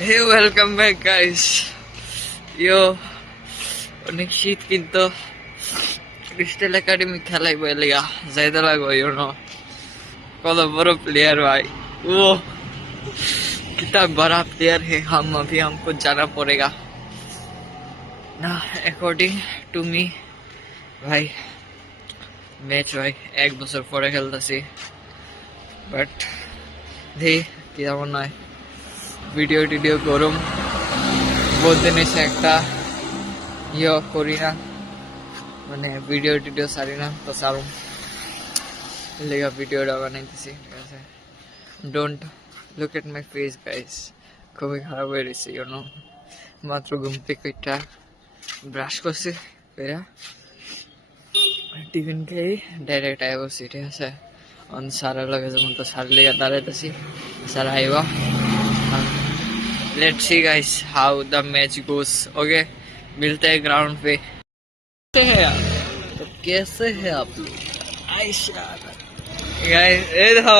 Hey, welcome back, guys. Yo, অনেক শীত কিন্তু ক্রিস্টাল একাডেমি খেলাই বলেগা যাইতে লাগো কত বড় प्लेयर भाई वो कितना बड़ा प्लेयर है हम अभी हमको जाना पड़ेगा ना अकॉर्डिंग टू मी भाई मैच भाई एक बছর পরে খেলতেছি বাট দে কি এমন নয় ভিডিও টিডিও গরম বহুত দিন এসে একটা করি না মানে ভিডিও টিডিও সারি না তো সারুম লেগা ভিডিওটা বানাইতেছি ঠিক আছে don't look at my face guys খুবই খারাপ হয়ে গেছে মাত্র ঘুম থেকে একটা ব্রাশ করছি ফেরা টিফিন খেয়ে ডাইরেক্ট আইব বসছি ঠিক আছে সারা লাগে যেমন তো সার লেগে দাঁড়াইতেছি স্যার আইবা Let's see guys how the match goes. Okay, मिलते हैं ग्राउंड पे। कैसे हैं आप? तो कैसे हैं आप लोग? आयशा गाइस ये देखो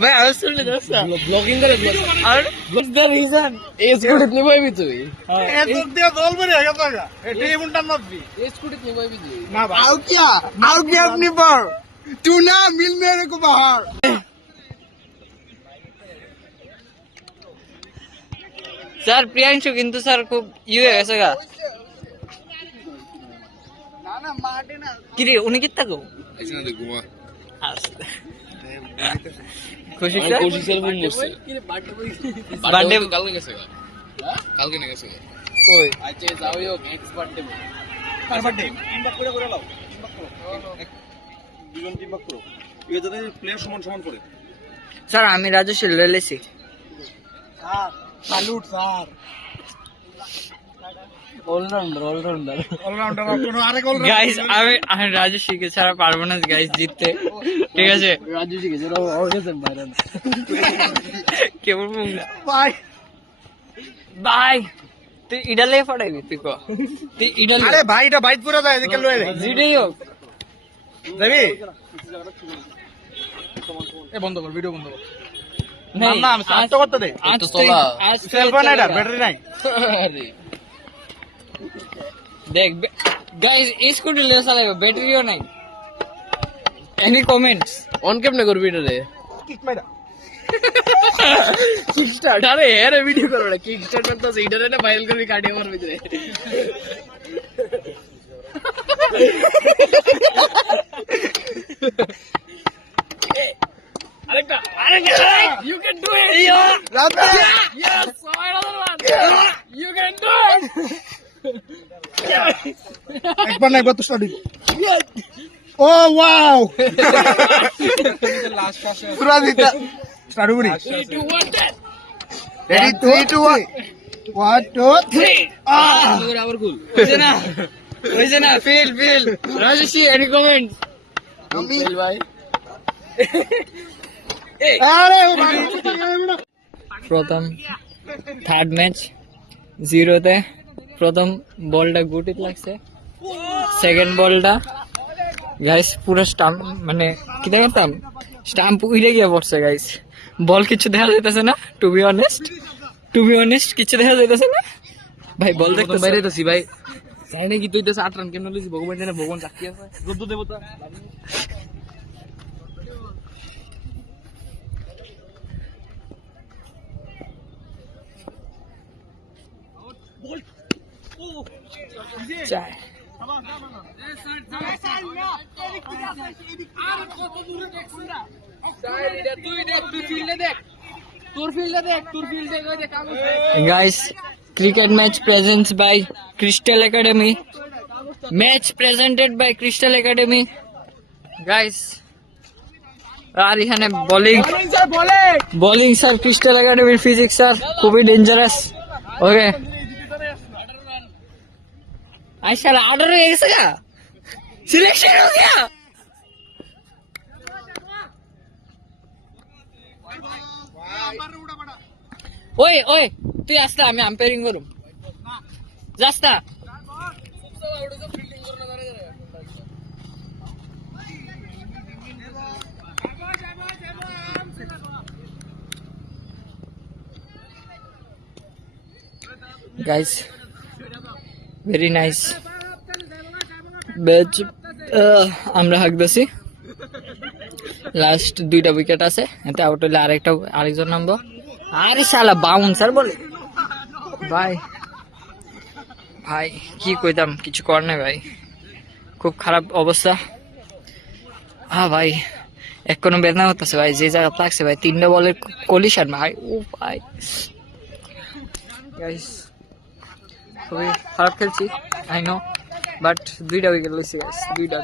मैं आज सुन ले दोस्त ब्लॉगिंग कर और व्हाट्स द रीजन ये स्कूटी इतनी भाई भी तू ये तो दे बोल बरे है पागा ये टीम उंटा मत भी ये स्कूटी इतनी भाई भी तू ना आओ क्या अपनी पर तू ना मिल मेरे को बाहर স্যার প্রিয়াংশু কিন্তু স্যার খুব হয়ে গেছে গা কি রে উনি কিত্তা গো খুশি স্যার খুশি স্যার বল মুছে বার্থডে কালকে গেছে কালকে না গেছে কই আচ্ছা যাও ইও নেক্সট বার্থডে কার বার্থডে টিমবাক করে লাও দুজন টিমবাক করো এই যদি প্লেয়ার সমান সমান করে স্যার আমি রাজু শিল্লে লেছি sir Salute, sir. All-rounder. Guys, আমি রাজু শিখে ছাড়া পারবো না গাইস জিততে ঠিক আছে রাজু শিখে যারা অর্গানাইজার বাইরে না কেমন বাই তুই ইডালে পড়াইবি তুই কো তুই ইডালে আরে ভাই এটা বাইট পুরো যায় এদিকে লয়ে দে জিডেই হোক যাবি এ বন্ধ কর ভিডিও বন্ধ কর না না আমি স্টার্ট করতে দে আজ তো চলা সেলফোন এটা ব্যাটারি নাই দেখ গাইস স্কুটি লে চালাইবো ব্যাটারিও নাই এনি কমেন্টস অন কেমনে করবি এটা রে কিক মাইরা কিক স্টার্ট আরে এরে ভিডিও করো না কিক স্টার্ট করতে আছে এটা না ফাইল করবি কাটিয়ে আমার ভিতরে আরেকটা you can do it yes another one you can do it একবার তো স্টার্ট ও ওয়াও লাস্ট পাশে পুরা দিতা স্টার্ট করি 3 2 1 ready 3 2 1 1 2 3 তোর আবার গোল হইছে না ফিল রাজেশি এনি কমেন্ট ফিল ভাই প্রথম থার্ড ম্যাচ 0-তে প্রথম বলটা গুটিত লাগছে সেকেন্ড বলটা গাইস পুরো স্টাম্প মানে কি দেখতাম স্টাম্প উইলে গিয়ে পড়ছে গাইস বল কিছু দেখা যাইতেছে না টু বি অনেস্ট কিছু দেখা যাইতেছে না ভাই বল দেখতে বাইরে তো ভাই জানি কি তুই তো 8 রান কেমন লিছি ভগবান জানে ভগবান চাকরি আছে রুদ্র দেবতা Guys, cricket match presents by Crystal Academy. Match presented by Crystal Academy. Guys, আর এখানে বোলিং স্যার ক্রিস্টাল একাডেমির ফিজিক্স স্যার খুবই ডেঞ্জারাস ওকে আচ্ছা ऑर्डर हो गया क्या सिलेक्शन हो गया ওই তুই আসলা আমি আম্পায়ারিং করুম যাস্তা গাইস ভেরি নাইস ম্যাচ। আমরা হাঁকতেছি, লাস্ট 2টা উইকেট আছে, এতে আউট হলে আরেকজন নামবো। আরে শালা বাউন্সার বলে ভাই, ভাই কি কইতাম, কিছু কর নাই ভাই, খুব খারাপ অবস্থা। হ্যাঁ ভাই এখনো বেদনা হতেছে ভাই, যে জায়গা লাগছে ভাই, 3টা বলের কলিশন ভাই। ও ভাই গাইস খুবই খারাপ খেলছি আই নো, বাট 2টা উইকেট লইছি গাইস, দুইটা।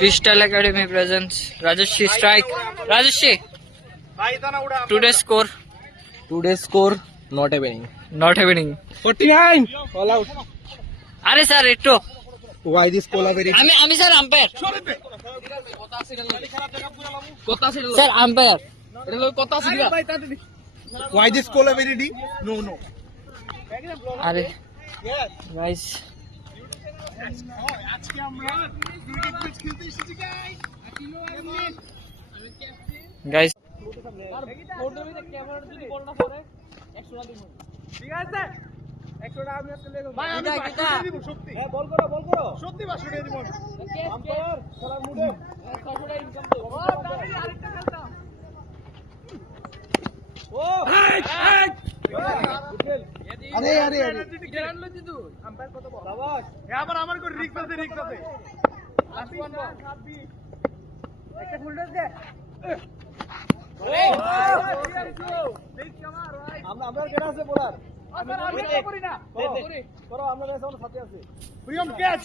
Crystal Academy presents Rajashri strike. Rajashri, today's score not happening. not happening. 49 all out. আরে স্যার একটু Why this collaboration? আমি sir umpire, sir umpire. Why this collaboration? No. আরে guys আজকে আমরা দুইটা ম্যাচ খেলতে এসেছি গাইস ঠিক আছে 100 টাকা আমি আসলে ভাই আমি দিব সত্যি। হ্যাঁ বল করো সত্যি 500 টাকা দিব আম্পায়ার খেলার মুডে 100 টাকা ইনকাম তো আরেকটা খেলতাম। ও আরে রান লইছি তুই আম্পায়ার কত বল আবাস এ আবার আমার কো রিক আছে লাস্ট ওয়ান বল একটা ফুল ডস দে। আমরা কেডা আছে বোলার আমি করি না করো আমরা কাছে আমার সাথে আছে Priyam catch.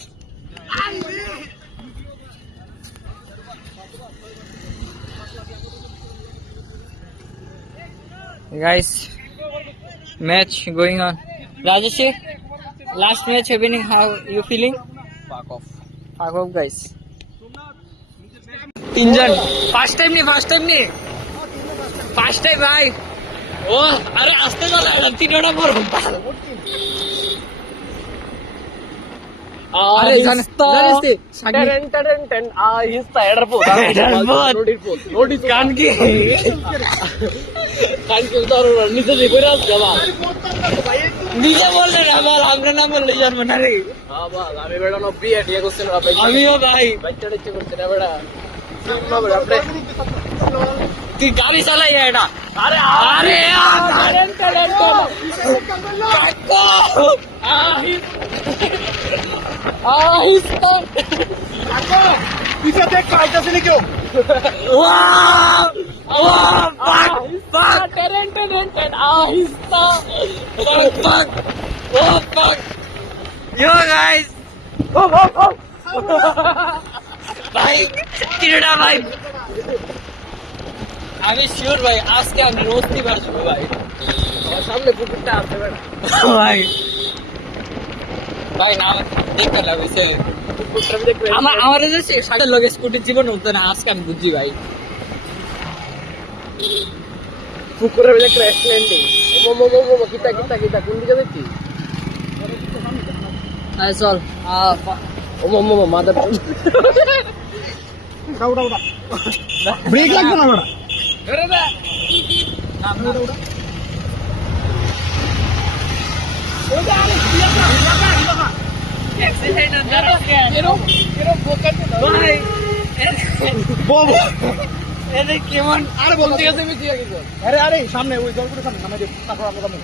guys match going on. Rajashri, last match happening, how you feeling? fuck off guys, 3 John first time ভাই। ও আরে আস্তে চলে 3টা বল। আরে জানিস আহিস্তা এডার পো নোটিস কান কি নিচে যে করে আসছে নিজে বললেন আমার আমরা না বললে জানবো না রে। আমি বেটা নো প্রিয়া টিয়া করছেন আমিও ভাই বাচ্চাটা ইচ্ছে করছে না বেটা তুই গাড়ি চালাই এটা। আরে আরে আহিস্তা পিছে দেখ কাইতাছে নি কেউ Yo guys, ভাই 3টা ভাই, আমি শিওর ভাই আজকে আমি রোস্তি পারবো ভাই। আমার সামনে পুকুরটা আছে ভাই ভাই না দেখতে লাগছে পুকুরটা দেখবে আমার যে সাথে লগে স্কুটির জীবন উঠতো না, আজকে আমি বুঝছি ভাই। পুকুরের ভিতরে ক্র্যাশ ল্যান্ডিং ওমো কিতা কোন দিকে যাচ্ছি আয় চল ওমো মাদার উড়া ব্রেক লাগবে না বড়া ধরে দে ওটা আরে অ্যাক্সিডেন্ট আন্দার এরো বোকা ভাই বল এনে কেমন আরে বল ঠিক আছে আমি দিয়ে গেছি আরে সামনে ওই জলপুরের সামনে নামে দে তারপর আমরা যাবো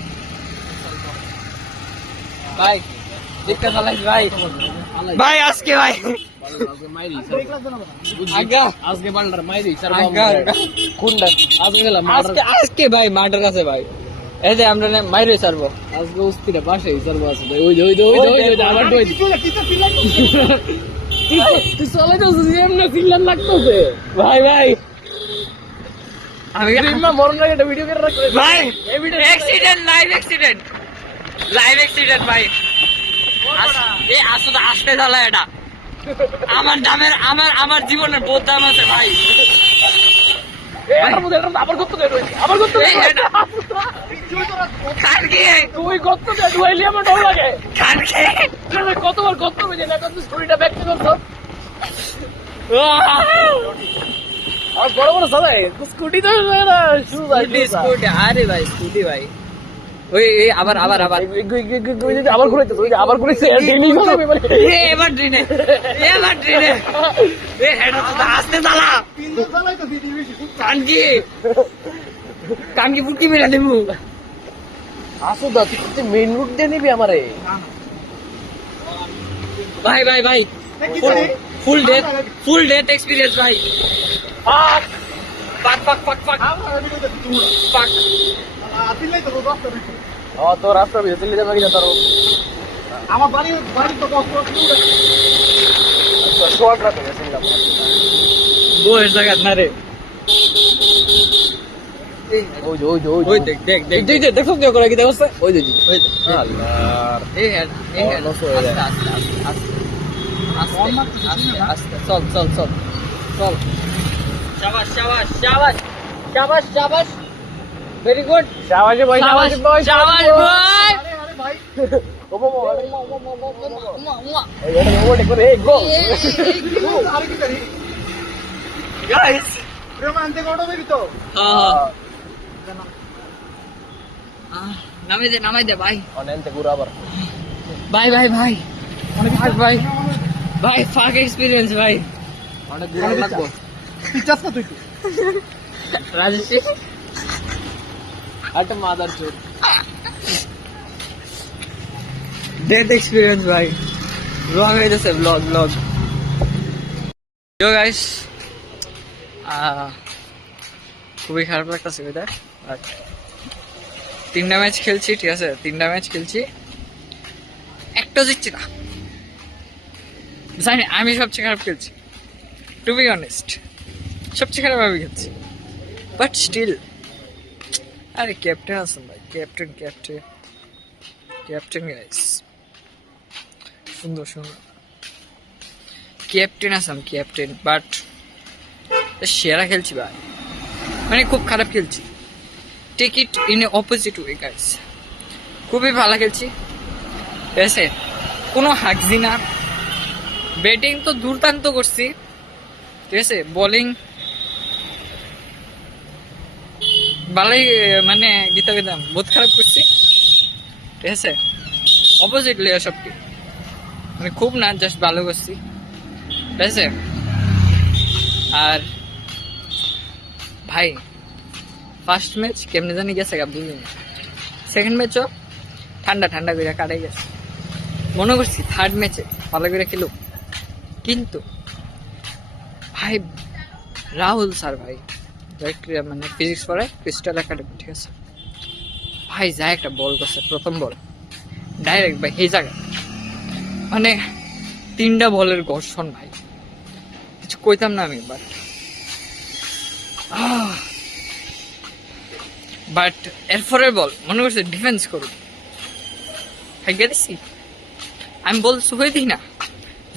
ভাই দেখতে চালাইস ভাই ভাই আজকে ভাই ব্রেক লাগবে না আগা আজকে বান্ডার মাইরি স্যার আগা কোনটা আজকে গেলাম আজকে ভাই মার্ডার আছে ভাই, এই যে আমরা মাইরে ছাড়বো আজকে উস্তিটা বাসে স্যার আছে ওই আমার দই তুই চলে যাস এমনি ফিল্লার লাগতেছে ভাই আমি রিমা মরন লাগে এটা ভিডিও করে রাখ ভাই অ্যাক্সিডেন্ট লাইভ অ্যাক্সিডেন্ট ভাই। এই আসলে আসতে চালা এটা আমার দামের আমার জীবনের বহুত দাম আছে ভাই। আবার করতে খান কি তুই কত ডুবাইলি আমার ডর লাগে খান কি কতবার কত বেজে না কত স্টোরিটা ব্যক্ত করছো আর বড় বড় সবাই স্কুটি তো স্কুটি আরে ভাই স্কুটি ভাই ওই আবার আবার আবার আবার ঘুরাইতে আবার ঘুরাইছে এবার ট্রেনে এ হেড আসতে দালা কানকি ফুকি মেরে দেবো আসো দা তুই মেইন রুট দিয়ে নিবি আমারে ভাই ভাই ভাই ফুল ডেথ এক্সপিরিয়েন্স ভাই পাক পাক পাক পাক পাক তো রাস্তা ভিতরে চলে যাবে কিনা তার আমার বাড়ি তো কষ্ট শর্ট রাখতে গেছিলাম বয়স জায়গা না রে ওই দেখ দেখ দেখ দেখ দেখ দেখো কি করে কি দেখছ ওই দেখ ওই আল্লাহ এই হেড লস হয়ে যায়। আস্তে চল চল চল চল শাবাশ শাবাশ শাবাশ শাবাশ শাবাশ ভেরি গুড শাবাশ ভাই শাবাশ ভাই শাবাশ ভাই আরে ভাই ও উমা এই এটা ওভারটেক করে এই গো আরে কি করি গাইস প্রেম আনতে কোটো দেবি তো নামাই দে ভাই অনেন্তে গুড়া আবার ভাই ভাই ভাই ভাই ভাই ভাই ফাক এক্সপিরিয়েন্স ভাই অনেক গুড়া লাগবো পিচাস না তুই রাজেশ আট মাদার চোদ ডেথ এক্সপিরিয়েন্স ভাই ব্লগ হইতেছে ব্লগ ইয়ো গাইস খুবই খারাপ লাগতেছে এটা বাট 3টা ম্যাচ খেলছি ঠিক আছে 3টা ম্যাচ খেলছি একটা জিতছি না জানি আমি সবচেয়ে খারাপ খেলছি টু বি অনেস্ট সবচেয়ে খারাপ আমি খেলছি বাট স্টিল আরে ক্যাপ্টেন আছেন ভাই ক্যাপ্টেন গাইস সুন্দর ক্যাপ্টেন আসাম ক্যাপ্টেন বাট সেরা খেলছি ভাই মানে খুব খারাপ খেলছি take it in a opposite way guys খুবই ভালো খেলছি ঠিক আছে কোনো হাকজি না ব্যাটিং তো দুর্দান্ত করছি ঠিক আছে বোলিং ভালোই মানে গীতা বহুত খারাপ করছি ঠিক আছে অপোজিট লেয়ার সবটি মানে খুব না জাস্ট ভালো করছি ঠিক আছে আর ভাই ফার্স্ট ম্যাচ কেমনে জানি গেছে গা বুঝলিনি সেকেন্ড ম্যাচও ঠান্ডা করে কাটাই গেছে মনে করছি থার্ড ম্যাচে ভালো করে খেলুক কিন্তু ভাই রাহুল স্যার ভাই মানে ফিজিক্স পড়ায় ক্রিস্টাল একাডেমি ঠিক আছে ভাই যায় একটা বল করছে প্রথম বল ডাইরেক্ট ভাই এই জায়গায় মানে 3টা বলের ঘর্ষণ ভাই কিছু কইতাম না আমি বাট এরপরের বল মনে করছে ডিফেন্স করুন ভাই গেছি আমি বল সুখে দিই না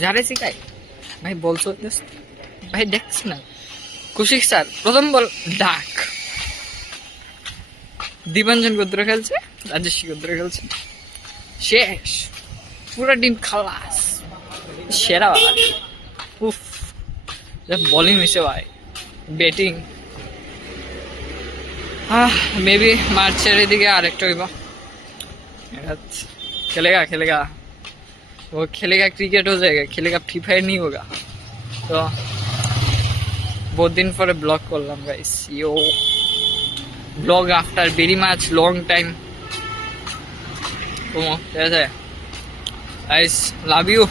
যারে শিখাই ভাই বল চলতে ভাই দেখছি না কুশিক স্যার প্রথম বল ডাক দীপাঞ্জন গোদ্র খেলছে রাজেশ গোদ্র খেলছে শেষ পুরো টিম খালাস সেরা ভাই উফ বোলিং হয়েছে ভাই ব্যাটিং মেবি মার্চের এদিকে আরেকটা হইব खेलेगा वो खेलेगा क्रिकेट हो जाएगा खेलेगा फ्री फायर नहीं होगा तो बहुत दिन पर ब्लॉग कर लाम guys yo blog after very much long time guys love you